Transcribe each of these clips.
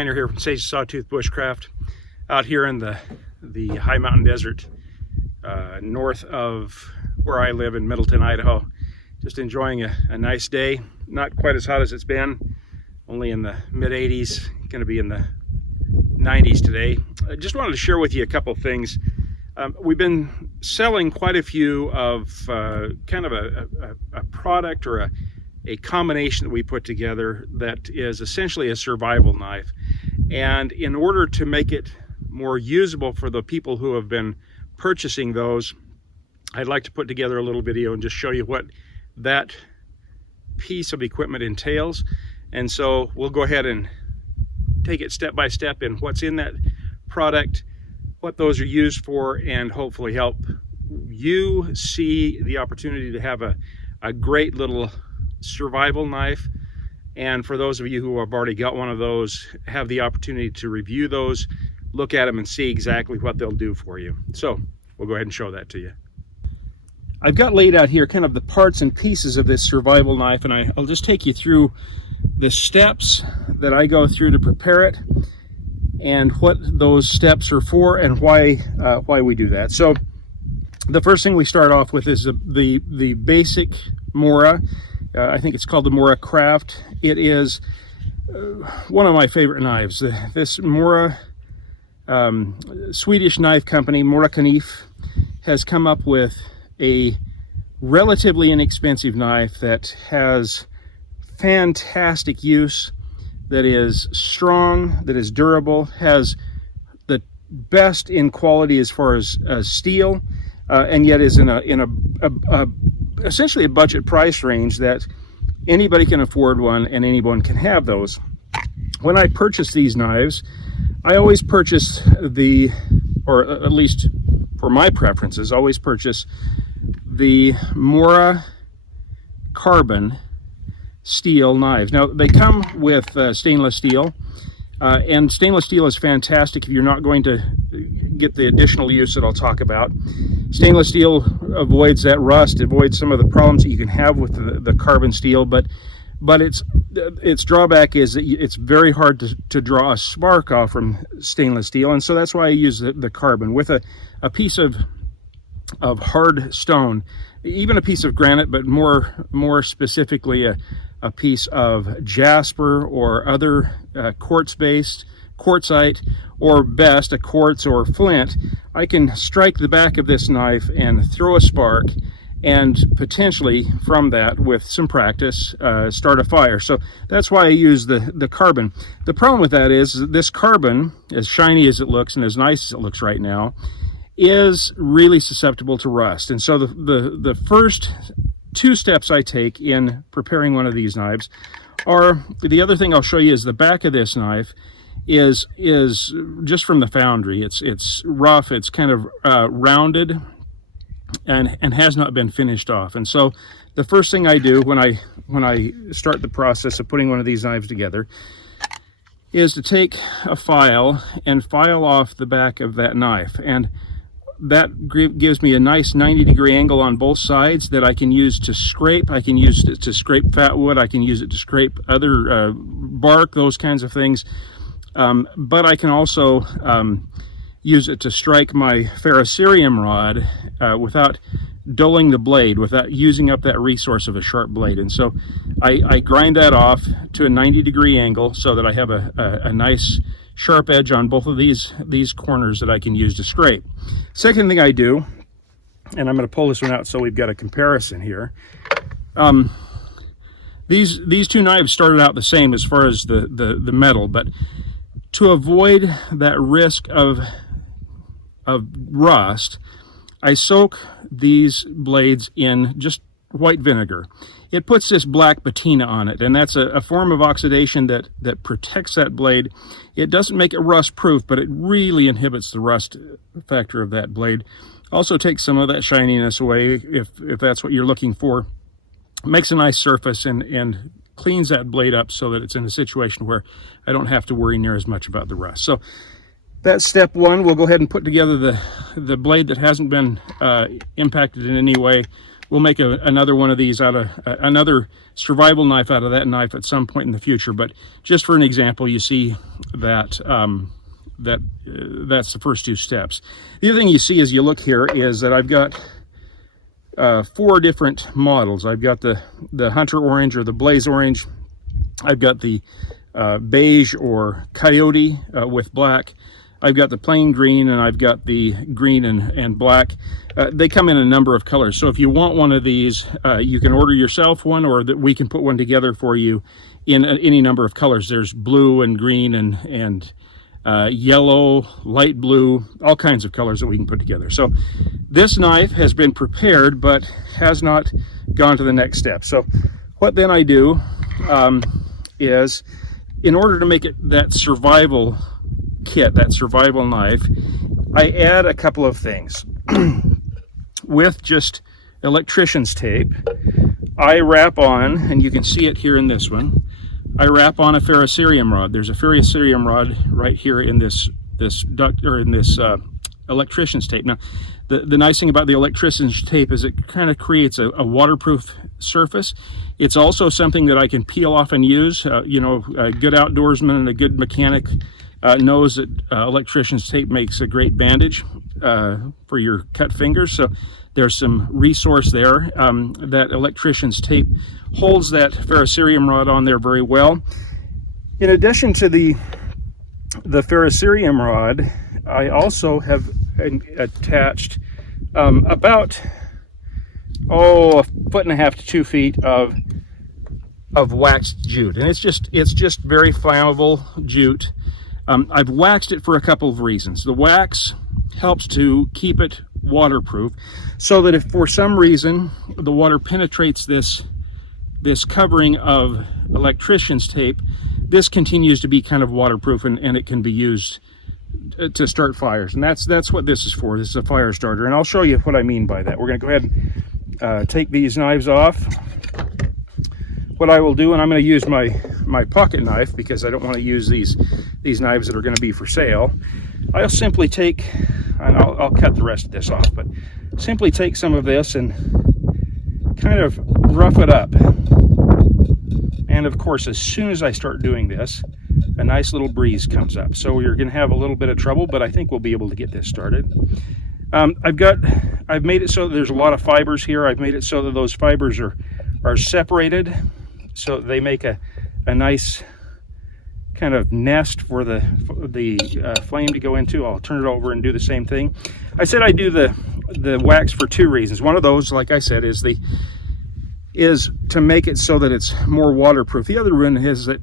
Weiner here from Sawtooth Bushcraft, out here in the high mountain desert north of where I live in Middleton, Idaho. Just enjoying a nice day. Not quite as hot as it's been, only in the mid 80s, going to be in the 90s today. I just wanted to share with you a couple things. We've been selling quite a few of kind of a product or a combination that we put together that is essentially a survival knife. And in order to make it more usable for the people who have been purchasing those, I'd like to put together a little video and just show you what that piece of equipment entails. And so we'll go ahead and take it step by step in what's in that product, what those are used for, and hopefully help you see the opportunity to have a great little survival knife. And for those of you who have already got one of those, have the opportunity to review those, look at them and see exactly what they'll do for you. So we'll go ahead and show that to you. I've got laid out here kind of the parts and pieces of this survival knife, and I'll just take you through the steps that I go through to prepare it and what those steps are for and why we do that. So the first thing we start off with is the basic Mora. I think it's called the MoraKniv. It is one of my favorite knives. This Mora Swedish knife company, MoraKniv, has come up with a relatively inexpensive knife that has fantastic use, that is strong, that is durable, has the best in quality as far as steel, and yet is in a essentially a budget price range that anybody can afford one and anyone can have those. When I purchase these knives, I always purchase or at least for my preferences, always purchase the Mora carbon steel knives. Now they come with stainless steel, and stainless steel is fantastic if you're not going to get the additional use that I'll talk about. Stainless steel avoids that rust, avoids some of the problems that you can have with the carbon steel, but its drawback is that it's very hard to draw a spark off from stainless steel, and so that's why I use the carbon with a piece of hard stone, even a piece of granite, but more specifically a piece of jasper or other quartzite, or best a quartz or flint. I can strike the back of this knife and throw a spark, and potentially from that, with some practice, start a fire. So that's why I use the carbon. The problem with that is this carbon, as shiny as it looks and as nice as it looks right now, is really susceptible to rust. And so the first two steps I take in preparing one of these knives are, the other thing I'll show you is the back of this knife is just from the foundry. It's rough, it's kind of rounded and has not been finished off. And so the first thing I do when I start the process of putting one of these knives together is to take a file and file off the back of that knife, and that gives me a nice 90-degree angle on both sides that I can use to scrape. I can use it to scrape fat wood, I can use it to scrape other bark, those kinds of things. But I can also use it to strike my ferrocerium rod without dulling the blade, without using up that resource of a sharp blade. And so I grind that off to a 90-degree angle so that I have a nice sharp edge on both of these corners that I can use to scrape. Second thing I do, and I'm going to pull this one out so we've got a comparison here. These two knives started out the same as far as the metal, but to avoid that risk of rust, I soak these blades in just white vinegar. It puts this black patina on it, and that's a form of oxidation that protects that blade. It doesn't make it rust proof, but it really inhibits the rust factor of that blade. Also takes some of that shininess away if that's what you're looking for. Makes a nice surface and cleans that blade up so that it's in a situation where I don't have to worry near as much about the rust. So that's step one. We'll go ahead and put together the blade that hasn't been impacted in any way we'll make another one of these out of another survival knife out of that knife at some point in the future. But just for an example, you see that that's the first two steps. The other thing you see as you look here is that I've got 4 different models. I've got the Hunter Orange or the Blaze Orange. I've got the beige or Coyote with black. I've got the plain green, and I've got the green and black. They come in a number of colors. So if you want one of these, you can order yourself one, or that we can put one together for you in any number of colors. There's blue and green and yellow, light blue, all kinds of colors that we can put together. So this knife has been prepared, but has not gone to the next step. So what then I do is, in order to make it that survival kit, that survival knife, I add a couple of things. With just electrician's tape, I wrap on, and you can see it here in this one, I wrap on a ferrocerium rod. There's a ferrocerium rod right here in this duct, or in this electrician's tape. Now, the nice thing about the electrician's tape is it kind of creates a waterproof surface. It's also something that I can peel off and use. You know, a good outdoorsman and a good mechanic knows that electrician's tape makes a great bandage for your cut fingers. So there's some resource there. That electrician's tape holds that ferrocerium rod on there very well. In addition to the ferrocerium rod, I also have attached about 1.5 to 2 feet of waxed jute, and it's just very flammable jute. I've waxed it for a couple of reasons. The wax helps to keep it waterproof, so that if for some reason the water penetrates this covering of electrician's tape, this continues to be kind of waterproof, and it can be used to start fires. And that's what this is for. This is a fire starter, and I'll show you what I mean by that. We're going to go ahead and take these knives off. What I will do, and I'm going to use my pocket knife because I don't want to use these knives that are going to be for sale. I'll simply take, and I'll cut the rest of this off, but simply take some of this and kind of rough it up. And of course, as soon as I start doing this, a nice little breeze comes up. So you're going to have a little bit of trouble, but I think we'll be able to get this started. I've made it so that there's a lot of fibers here. I've made it so that those fibers are separated, so they make a nice kind of nest for the flame to go into. I'll turn it over and do the same thing. I said I do the wax for 2 reasons. One of those, like I said, is to make it so that it's more waterproof. The other one is that,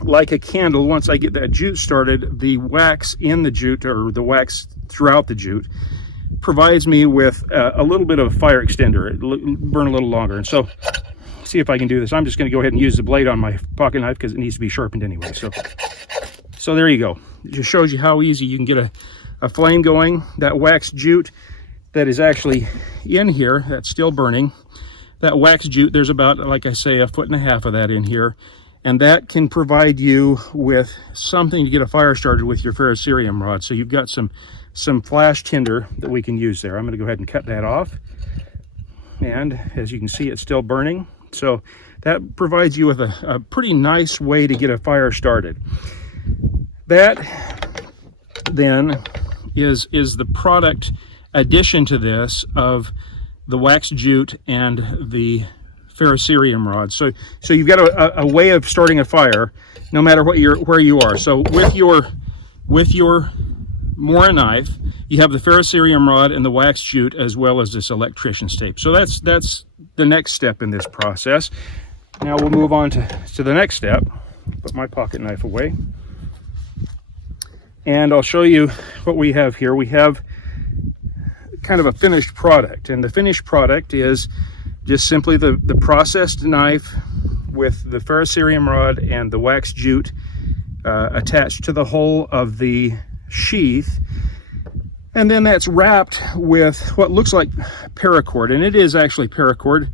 like a candle, once I get that jute started, the wax in the jute, or the wax throughout the jute, provides me with a little bit of a fire extender. It'll burn a little longer. And so, see if I can do this. I'm just going to go ahead and use the blade on my pocket knife because it needs to be sharpened anyway. So there you go. It just shows you how easy you can get a flame going. That wax jute that is actually in here, that's still burning. That wax jute, there's about, like I say, 1.5 feet of that in here. And that can provide you with something to get a fire started with your ferrocerium rod. So you've got some flash tinder that we can use there. I'm going to go ahead and cut that off. And as you can see, it's still burning. So that provides you with a pretty nice way to get a fire started. That then is the product addition to this of the wax jute and the ferrocerium rod. So you've got a way of starting a fire no matter where you are. So with your MoraKniv, you have the ferrocerium rod and the wax jute, as well as this electrician's tape. So that's the next step in this process. Now we'll move on to the next step. Put my pocket knife away, and I'll show you what we have here. We have kind of a finished product, and the finished product is just simply the processed knife with the ferrocerium rod and the wax jute attached to the hull of the sheath. And then that's wrapped with what looks like paracord, and it is actually paracord.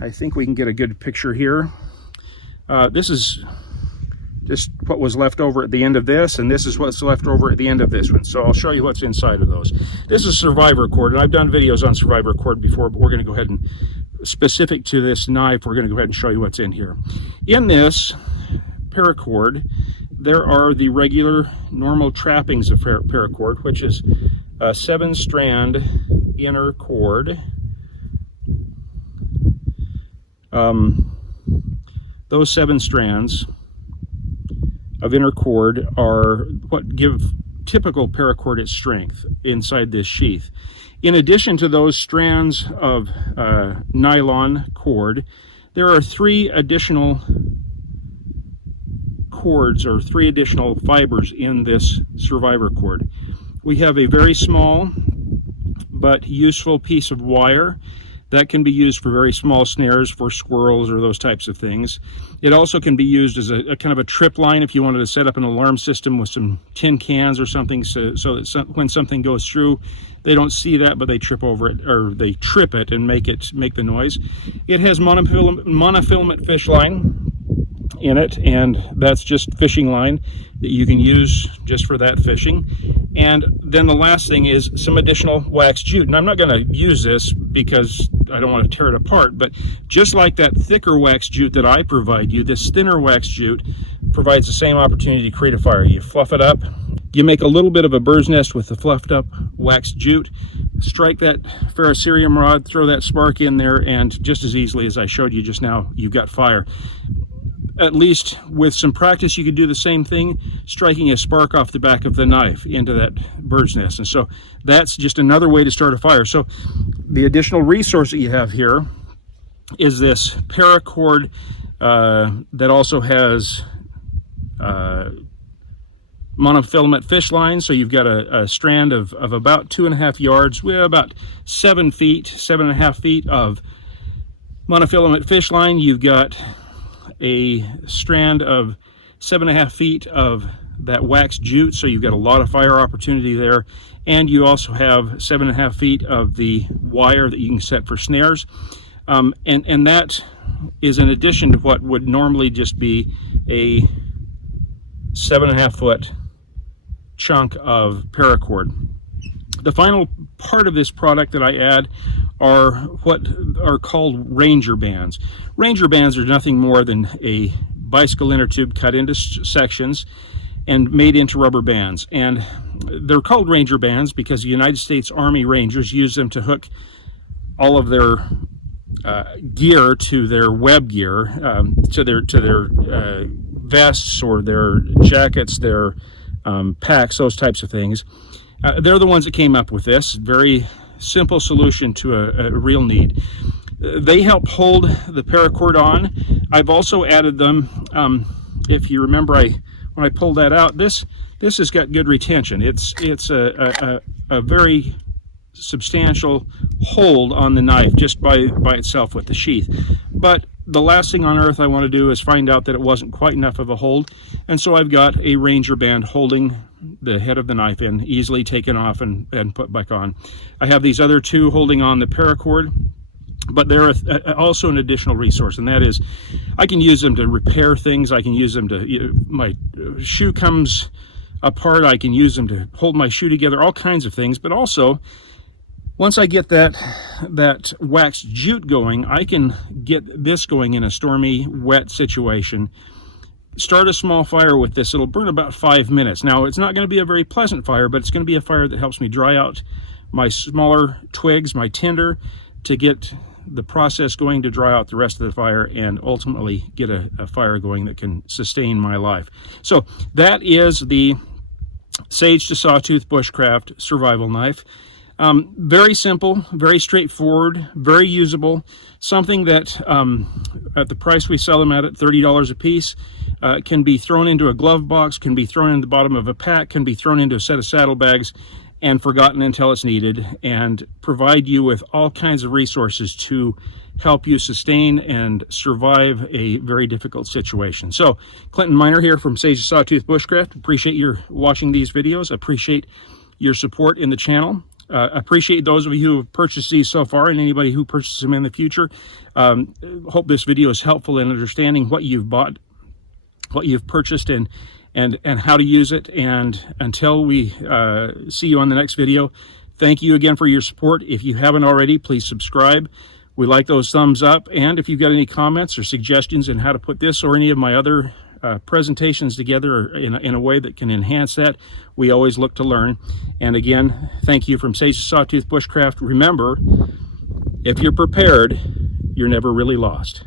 I think we can get a good picture here. This is just what was left over at the end of this, and this is what's left over at the end of this one. So I'll show you what's inside of those. This is survivor cord, and I've done videos on survivor cord before, but we're going to go ahead and, specific to this knife, we're going to go ahead and show you what's in here. In this paracord, there are the regular normal trappings of paracord, which is a 7-strand inner cord. Those 7 strands of inner cord are what give typical paracord its strength inside this sheath. In addition to those strands of nylon cord, there are 3 additional cords, or 3 additional fibers in this survivor cord. We have a very small but useful piece of wire that can be used for very small snares for squirrels or those types of things. It also can be used as a kind of a trip line if you wanted to set up an alarm system with some tin cans or something, so that when something goes through, they don't see that, but they trip over it, or they trip it and make the noise. It has monofilament fish line in it, and that's just fishing line that you can use just for that fishing. And then the last thing is some additional wax jute. And I'm not going to use this because I don't want to tear it apart, but just like that thicker wax jute that I provide you, this thinner wax jute provides the same opportunity to create a fire. You fluff it up, you make a little bit of a bird's nest with the fluffed up wax jute, strike that ferrocerium rod, throw that spark in there, and just as easily as I showed you just now, you've got fire. At least with some practice, you could do the same thing, striking a spark off the back of the knife into that bird's nest. And so that's just another way to start a fire. So the additional resource that you have here is this paracord that also has monofilament fish line. So you've got a strand of about 2.5 yards, with about 7.5 feet of monofilament fish line. You've got a strand of 7.5 feet of that wax jute, so you've got a lot of fire opportunity there. And you also have 7.5 feet of the wire that you can set for snares, and that is in addition to what would normally just be a 7.5 foot chunk of paracord. The final part of this product that I add are what are called Ranger bands. Ranger bands are nothing more than a bicycle inner tube cut into sections and made into rubber bands. And they're called Ranger bands because the United States Army Rangers use them to hook all of their gear to their web gear, to their vests or their jackets, their packs, those types of things. They're the ones that came up with this very simple solution to a real need. They help hold the paracord on. I've also added them, if you remember, when I pulled that out, this has got good retention. It's a very substantial hold on the knife just by itself with the sheath. But the last thing on earth I want to do is find out that it wasn't quite enough of a hold, and so I've got a Ranger band holding the head of the knife in, easily taken off and put back on. I have these other 2 holding on the paracord, but they're also an additional resource, and that is I can use them to repair things. I can use them to, my shoe comes apart, I can use them to hold my shoe together, all kinds of things. But also, once I get that wax jute going, I can get this going in a stormy, wet situation. Start a small fire with this. It'll burn about 5 minutes. Now, it's not going to be a very pleasant fire, but it's going to be a fire that helps me dry out my smaller twigs, my tinder, to get the process going to dry out the rest of the fire and ultimately get a fire going that can sustain my life. So that is the Sage to Sawtooth Bushcraft survival knife. Very simple, very straightforward, very usable. Something that at the price we sell them at $30 a piece, can be thrown into a glove box, can be thrown in the bottom of a pack, can be thrown into a set of saddlebags and forgotten until it's needed, and provide you with all kinds of resources to help you sustain and survive a very difficult situation. So, Clinton Miner here from Sage to Sawtooth Bushcraft. Appreciate your watching these videos. Appreciate your support in the channel. Appreciate those of you who have purchased these so far, and anybody who purchases them in the future. Hope this video is helpful in understanding what you've bought what you've purchased and how to use it. And until we see you on the next video, thank you again for your support. If you haven't already, please subscribe. We like those thumbs up. And if you've got any comments or suggestions on how to put this or any of my other presentations together in a way that can enhance that, we always look to learn. And again, thank you from Sawtooth Bushcraft. Remember, if you're prepared, you're never really lost.